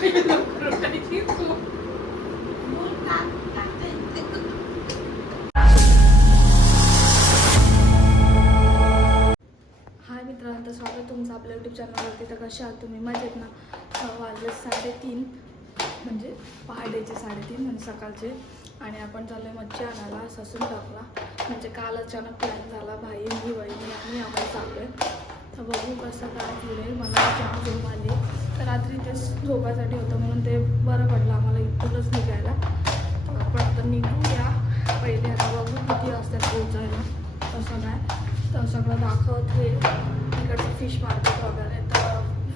हाय मित्रांनो स्वागत तुमचं आपल्या यूट्यूब चॅनलवरती तर कशा आहात तुम्ही? मजेत ना? वाजले साडेतीन म्हणजे पहाटेचे साडेतीन म्हणजे सकाळचे. आणि आपण चाललो आहे मच्छी आणायला ससून टाकला. म्हणजे काल अचानक प्लॅन झाला भाई मी वहिनी आणि आम्हाला चाललो आहे वाजता काय पुढे मला जाम झोप आली. तर रात्री तेच झोपायसाठी होतं म्हणून ते बरं पडलं आम्हाला इथूनच निघायला. तर आपण आता निघूया. पहिले आता बघू किती वाजता पोहोचायला. तसं काय तर सगळं दाखवत हे तिकडचं फिश मार्केट वगैरे.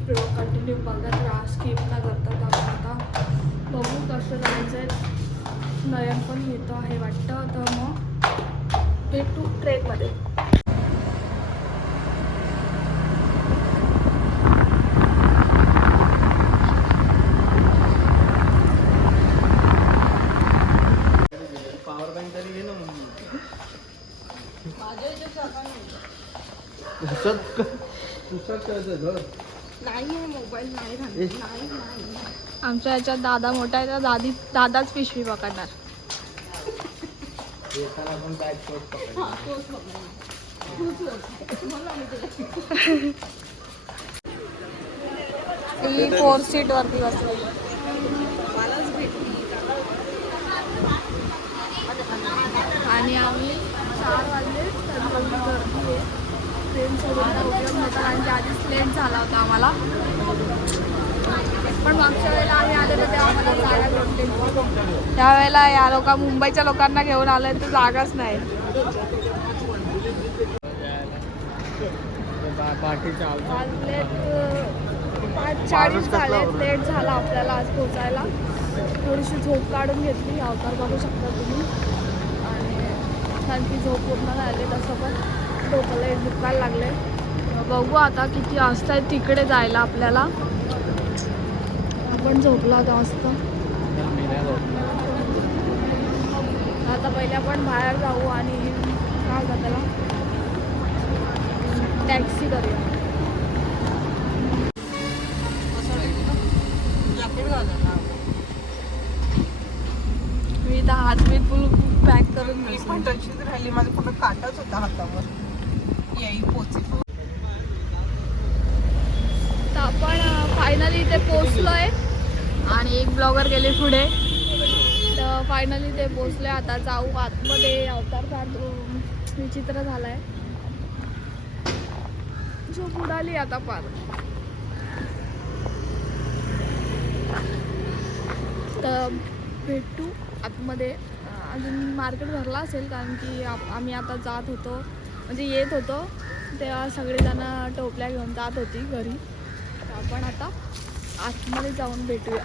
तर कंटिन्यू बघत राहा. स्किप न करता आपण आता बघू कसं जायचं आहे नयन पण येतो आहे वाटतं. तर मग भेटू ट्रेकमध्ये पॉवर बँक तरी घे ना मम्मी पुस्तक पुस्तक कळतं घर? नाही मोबाईल नाही ए. नाही नाही आमच्या याच्यात दादा मोठा आहे तर दादी दादाच पिशवी पकडणार. येताना आपण बॅग शॉट पकडतो हा, तोच मोबाईल. तूच बोल. मला मी तुला ही फोर सीट वरती बसली. मलाच भेटली. आणि आम्ही चार वाजले तर एवढी गर्दी आहे. ट्रेन काय उपयोग नव्हता कारण की आधीच लेट झाला होता आम्हाला. पण मागच्या वेळेला आम्ही आले तर तेव्हा आम्हाला जागा भेटली त्यावेळेला या लोक मुंबईच्या लोकांना घेऊन आले तर जागाच नाही. पाच चाळीस झाले लेट झाला आपल्याला आज पोचायला थोडीशी झोप काढून घेतली अवतार बघू शकता तुम्ही. आणि कारण की झोप पूर्ण झाली तसं पण डोक्याला दुखायला लागले बघू आता किती वाजता आहे तिकडे जायला आपल्याला. आपण झोपला होता मस्त. आता पहिले आपण बाहेर जाऊ आणि काय होतं त्याला? टॅक्सी करूया. मी इथं हात बीत फुल पॅक करून मी. पण तशीच राहिली. माझा पूर्ण काटाच होता हातावर. तर आपण फायनली इथे पोचलोय आणि एक ब्लॉगर गेले पुढे. तर फायनली ते पोचले आता जाऊ आतमध्ये अवतार विचित्र झालाय. झोप उडाली आता पार तर भेटू आतमध्ये. अजून मार्केट भरला असेल कारण की आम्ही आता जात होतो. म्हणजे येत होतो. तेव्हा सगळेजण टोपल्या घेऊन जात होती घरी. तर आपण आता आतमध्ये जाऊन भेटूया.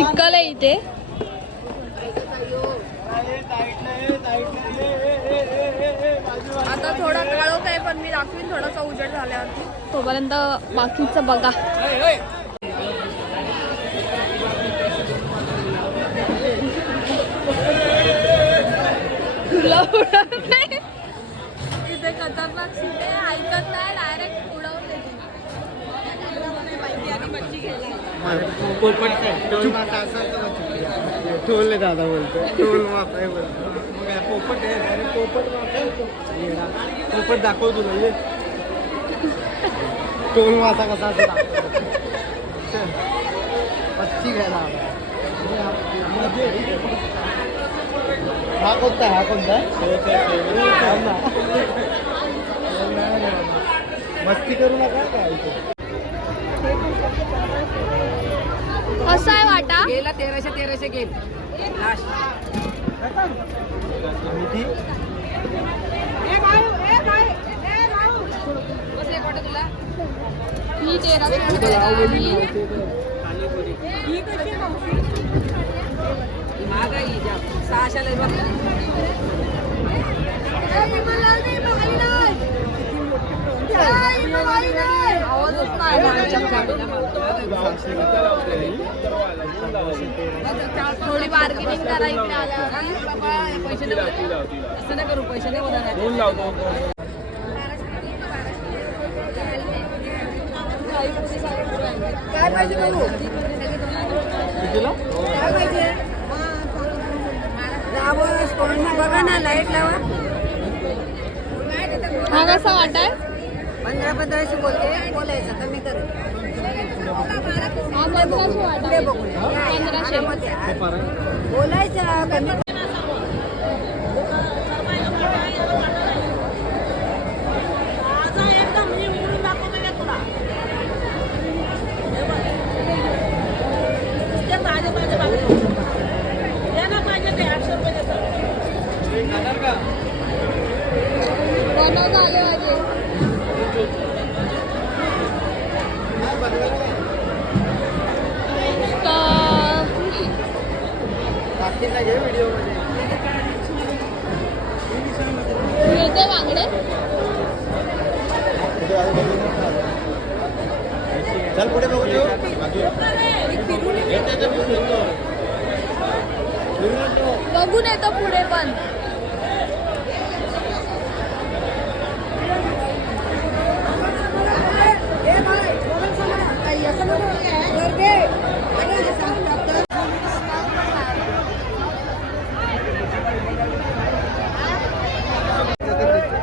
आहे इथे. आता थोडा काळोख आहे पण मी दाखवीन थोडासा उजेड झाल्यावरती. तोपर्यंत बाकीचं बघा. तुला उडवत नाही. इथे खतरनाक सीट आहे ऐकत नाही डायरेक्ट उडवून देते पोपट काय टोल मासा असेल तर मग चुकली आहे. टोल आहे दादा बोलतो टोल मासा आहे बोलतो मग काय पोपट आहे अरे पोपट मासा आहे तो. ये ना. पोपट दाखव तुला ये टोल मासा कसा असतो दाखव. चल. मच्छी घ्यायला आला. हा कोणता आहे? हा कोणता आहे? थांब ना. मस्ती करू नका काय इथे. असं आहे वाटा? गेला तेराशे तेराशे गेल ही तेराशे ही महागाई जा सहाशेला बघ आवाजच नाही थोडी बार्गेनिंग करा इकडे आल्यावर पैसे असं नाही करू पैसे नाही काय पाहिजे बघू कितीला? काय पाहिजे लावा बघा ना लाइट लावा हा कसा पंधरा पंधराशे बोलते बोलायचं कमी कर. हा बोलायचं कमी बनवता आले माझे घे व्हिडिओमध्ये. बांगडे चल पुढे बघू देऊ. बघून येतो पुढे पण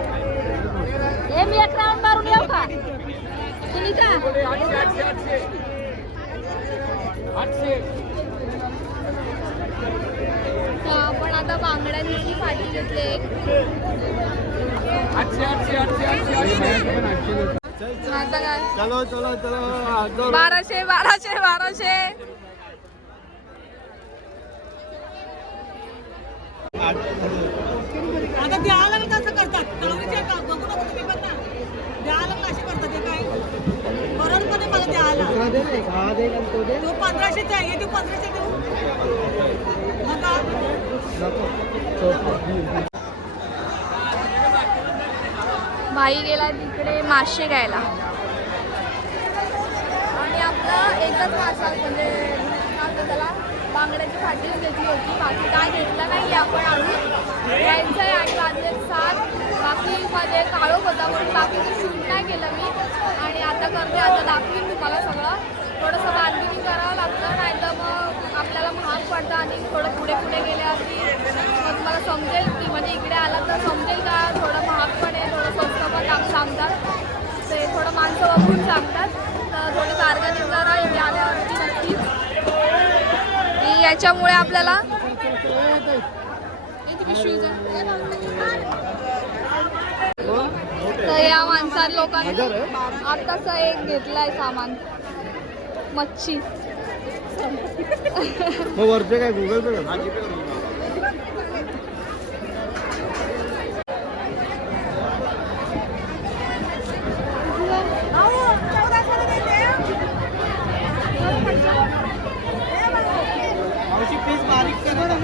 हे मी एक राऊंड मारून येऊ का सुनीता तर आपण आता बांगड्यांची पाठी घेतली. बाराशे बाराशे बाराशे. आता द्यावं लागलं कसं करतात कळवणीचे का बघू नको तुम्ही पण ना द्यावं लागलं असे करतात ते काय बरोबर पण आहे मला द्यायला दुसरा दे ना एक. हा दे आणि तो. तो पंधराशेचा आहे तू पंधराशे देऊ. भाई गेला तिकडे मासे घ्यायला. आणि आपलं एकच मासा म्हणजे त्याला बांगड्याची फाटीच घेतली होती. बाकी काय घेतलं नाही आपण अजून घ्यायचं आहे. आणि वाजले सात. बाकी मध्ये काळोख होता म्हणून बाकीचं शूट नाही केलं मी. आणि आता करते आता दाखवीन तुम्हाला सगळं थोडंसं बार्गेनिंग करावं लागतं नाही तर मग आपल्याला महाग पडतं आणि थोडं पुढे पुढे गेल्यावरती मग तुम्हाला समजेल की म्हणजे इकडे आला तर समजेल का? थोडं महाग पण आहे थोडं स्वस्त पण काम सांगतात. ते थोडं माणसं वापरून सांगतात. तर थोडी तारगा करा इथे आल्यावरती नक्कीच की याच्यामुळे आपल्याला तर या माणसां लोकांनी आत्ताच एक घेतलाय सामान. मच्छी. मग वरचे काय गुगल पे कर मावशी पीस बारीक करा ना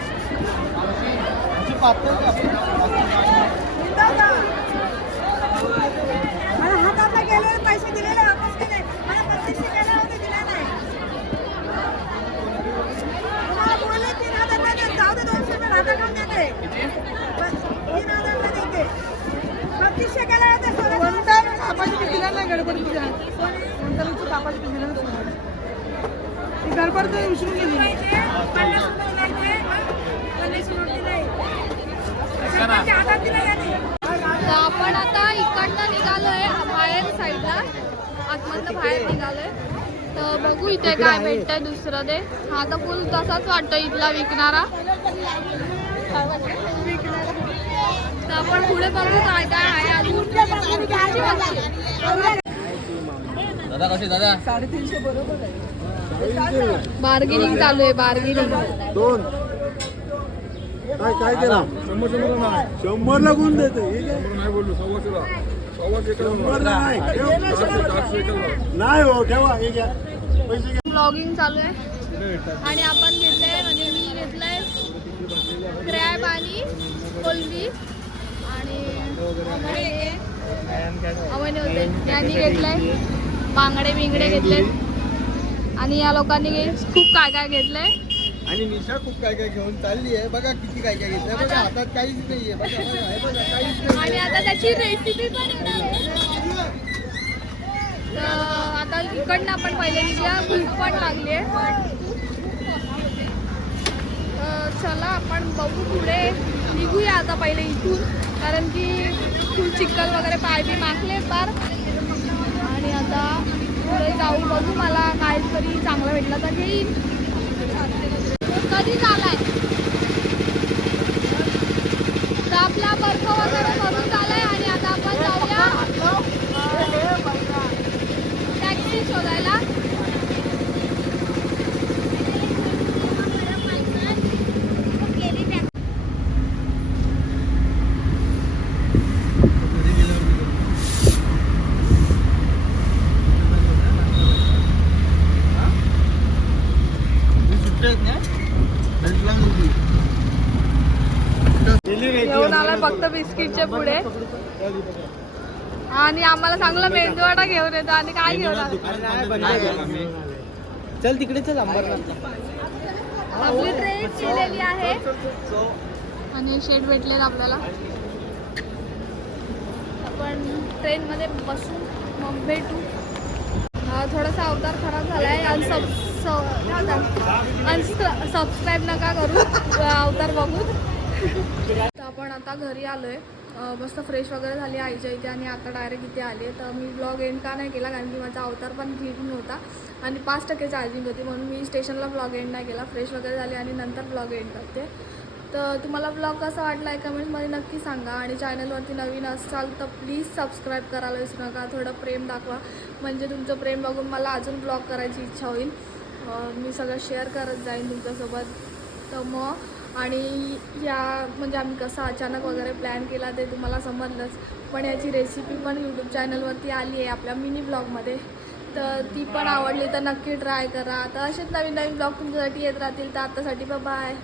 मावशी पातळ का? मला हातातला गेलेले पैसे दिलेले वापस केले मला पस्तीसशे गेले होते दिले नाही तुम्हाला बोलले तीन हजार नाही देत. जाऊ दे दोनशे रुपये हातात ठेवून देते बस, तीन हजार नाही देते पस्तीसशे गेले होते कोणता कापाची पीस दिला नाही गडबड तुझ्या कोणत्या कापाची पीस दिला नाही गडबड तर विसरून गेली पन्नास रुपये निघालोय तर बघू इथे काय भेटतंय दुसरं ते. हा तर फुल तसाच वाटतो इथला विकणारा. तर आपण पुढे बघू काय काय आहे अजून. दादा कसे दादा? बार्गेनिंग चालू आहे बार्गेनिंग. दोन. काय काय केला? शंभरला कोण देते शंभरला नाही नाही हो ठेवा हे घ्या. पैसे घ्या. ब्लॉगिंग चालू आहे. आणि आपण घेतलंय म्हणजे मी घेतलंय क्रॅब आणि कोलबी आणि अवनी होते. यांनी घेतलंय. बांगडे बिंगडे घेतले आणि या लोकांनी खूप काय काय घेतलंय. आणि निशा खूप काय काय घेऊन चालली आहे. बघा किती काय काय घेतलं बघा हातात काहीच नाहीये बघा बघा हे बघा काहीच नाही आणि आता त्याची रेसिपी पण येणार आहे. तर आता इकडनं आपण पहिले निघूया. भूक पण लागली आहे. तर चला आपण बघू पुढे. निघूया आता पहिले इथून. कारण की फुल चिखल वगैरे पाय बी माखले फार. आणि आता पुढे जाऊ बघू मला काहीतरी चांगलं भेटलं तर घेईन. कधी झालाय? तर आपला बर्फ वगैरे भरून झालाय आणि आता आपण जाऊया. टॅक्सी शोधायला घेऊन आला फक्त बिस्किटच्या पुढे. आणि आम्हाला चांगला मेंदूवडा घेऊन येतो आणि काय घेऊन चल तिकडे चल अंबरनाथ आपली ट्रेन केलेली आहे. आणि शेट भेटलेत आपल्याला. आपण ट्रेनमध्ये बसू मग भेटू. हा, थोडासा अवतार खराब झाला आहे आणि सबस्क्राईब नका करू. अवतार बघू. पण आता घरी आलोय. आहे मस्त फ्रेश वगैरे झाली आईच्या इथे आणि आता डायरेक्ट इथे आले तर मी ब्लॉग एंड का नाही केला कारण की माझा अवतार पण ठीक नव्हता. आणि पाच टक्के चार्जिंग होती म्हणून मी स्टेशनला ब्लॉग एंड नाही केला. फ्रेश वगैरे झाले आणि नंतर ब्लॉग एंड करते. तर तुम्हाला ब्लॉग कसा वाटला आहे कमेंट्समध्ये नक्की सांगा. आणि चॅनलवरती नवीन असाल तर प्लीज सबस्क्राईब करायला विसरू नका. थोडं प्रेम दाखवा. म्हणजे तुमचं प्रेम बघून मला अजून ब्लॉग करायची इच्छा होईल. मी सगळं शेअर करत जाईन तुमच्यासोबत. तर मग आणि या म्हणजे आम्ही कसं अचानक वगैरे प्लॅन केला ते तुम्हाला समजलंच. पण याची रेसिपी पण यूट्यूब चॅनलवरती आली आहे आपल्या मिनी ब्लॉगमध्ये तर ती पण आवडली तर नक्की ट्राय करा. तर असेच नवीन नवीन ब्लॉग तुमच्यासाठी येत राहतील. तर आत्तासाठी बाय